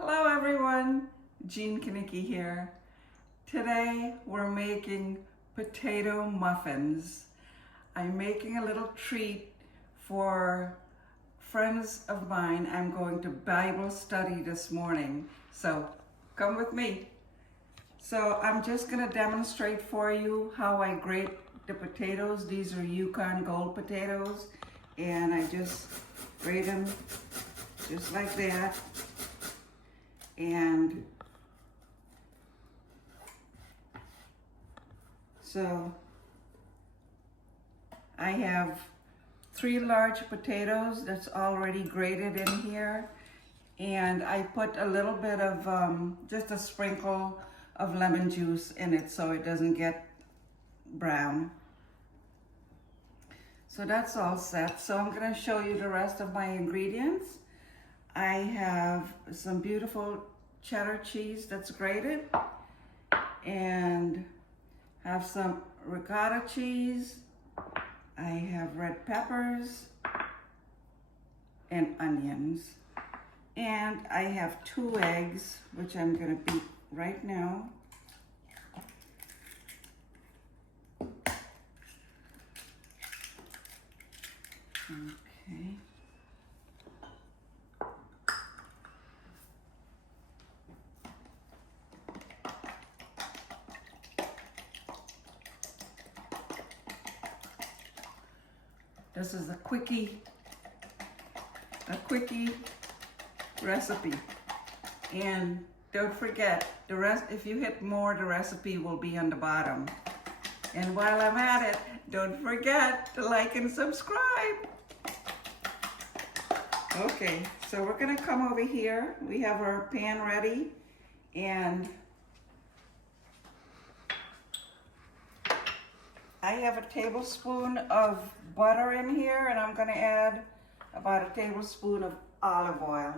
Hello everyone, Jean Kanicki here. Today we're making potato muffins. I'm making a little treat for friends of mine. I'm going to Bible study this morning, so come with me. So I'm just going to demonstrate for you how I grate the potatoes. These are Yukon Gold potatoes, and I just grate them just like that. And so I have 3 large potatoes that's already grated in here, and I put a little bit of just a sprinkle of lemon juice in it so it doesn't get brown. So that's all set. So I'm going to show you the rest of my ingredients. I have some beautiful cheddar cheese that's grated, and have some ricotta cheese. I have red peppers and onions, and I have 2 eggs, which I'm going to beat right now. Okay. This is a quickie recipe. And don't forget, the rest, if you hit more, the recipe will be on the bottom. And while I'm at it, don't forget to like and subscribe. Okay, so we're gonna come over here. We have our pan ready, and I have a tablespoon of butter in here, and I'm going to add about a tablespoon of olive oil.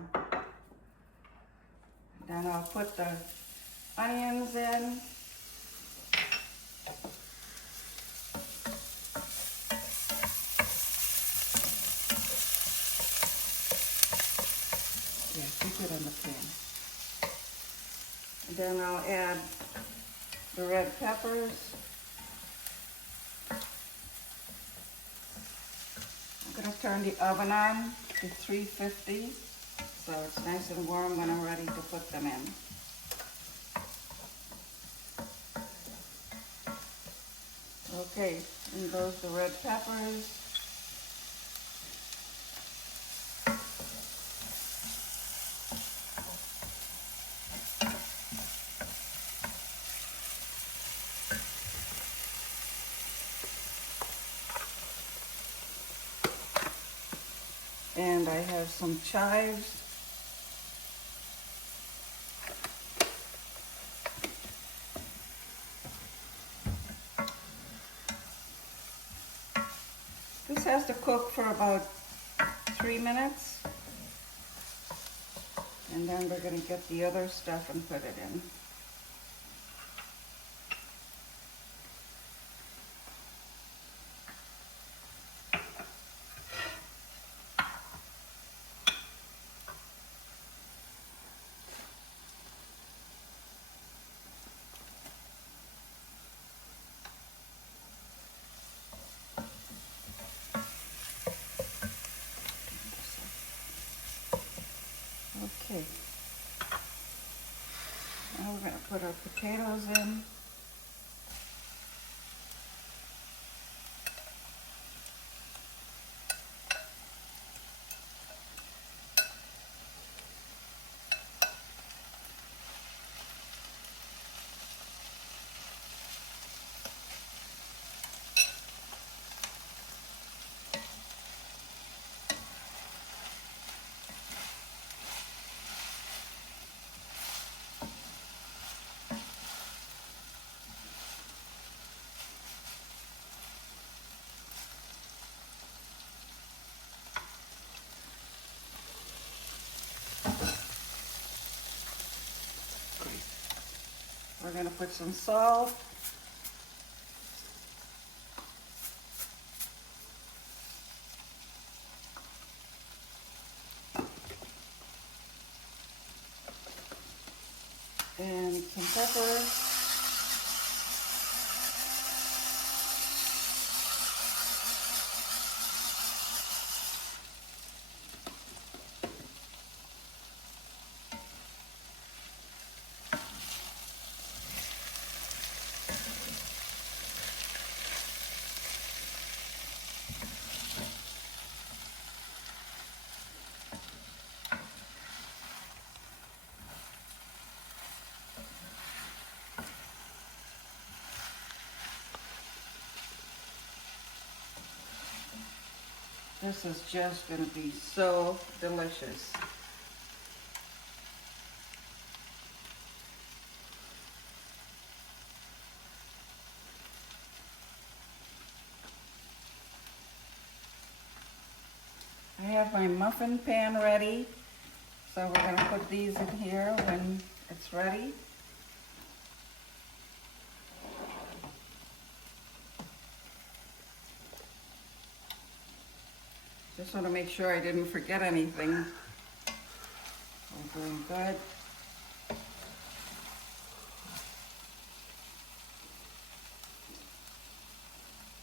Then I'll put the onions in. Yeah, keep it in the pan. And then I'll add the red peppers. I'm going to turn the oven on to 350, so it's nice and warm when I'm ready to put them in. Okay, in goes the red peppers. And I have some chives. This has to cook for about 3 minutes. And then we're going to get the other stuff and put it in. Okay, now we're going to put our potatoes in. We're going to put some salt. and some pepper. This is just going to be so delicious. I have my muffin pan ready, so we're going to put these in here when it's ready. Just want to make sure I didn't forget anything. We're doing good.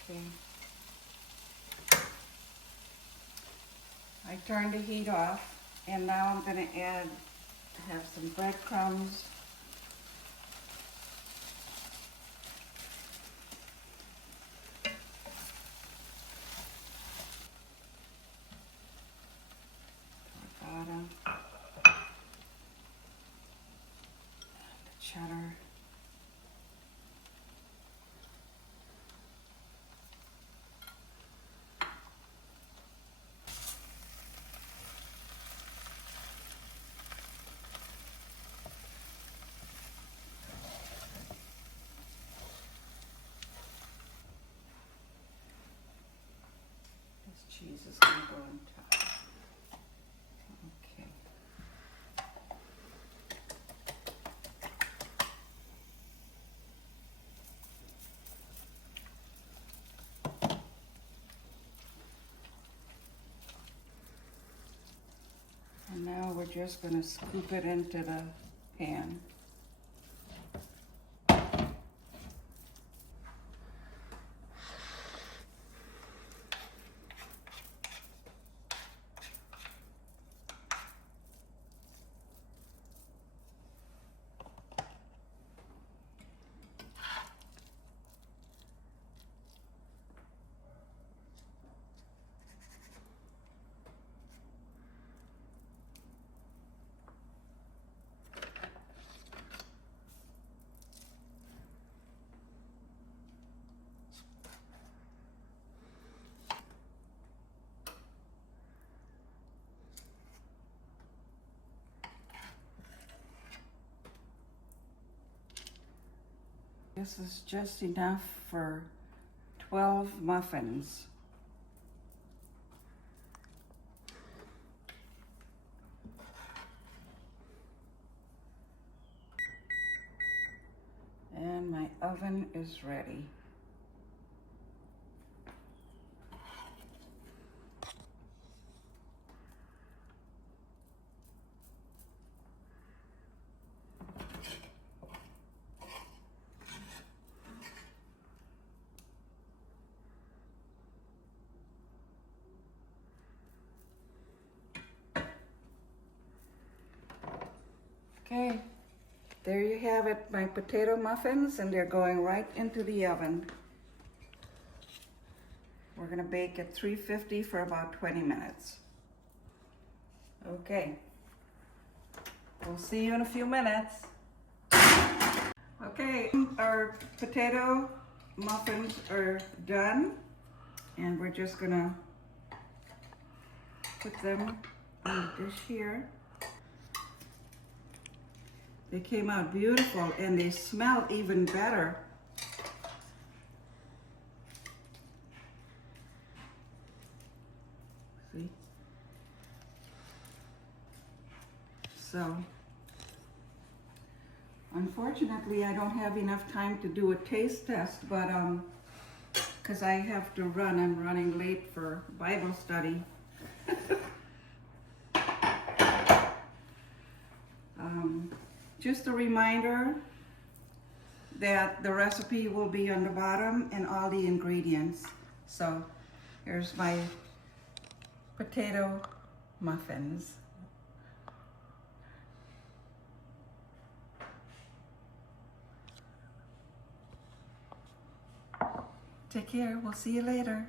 Okay. I turned the heat off, and now I'm going to have some breadcrumbs. Ricotta. The cheddar. Cheese is going to go on top. Okay. And now we're just going to scoop it into the pan. This is just enough for 12 muffins. And my oven is ready. Okay, there you have it, my potato muffins, and they're going right into the oven. We're gonna bake at 350 for about 20 minutes. Okay, we'll see you in a few minutes. Okay, our potato muffins are done, and we're just gonna put them on the dish here. They came out beautiful, and they smell even better. See? So, unfortunately, I don't have enough time to do a taste test, but because I have to run, I'm running late for Bible study. just a reminder that the recipe will be on the bottom and all the ingredients. So here's my potato muffins. Take care. We'll see you later.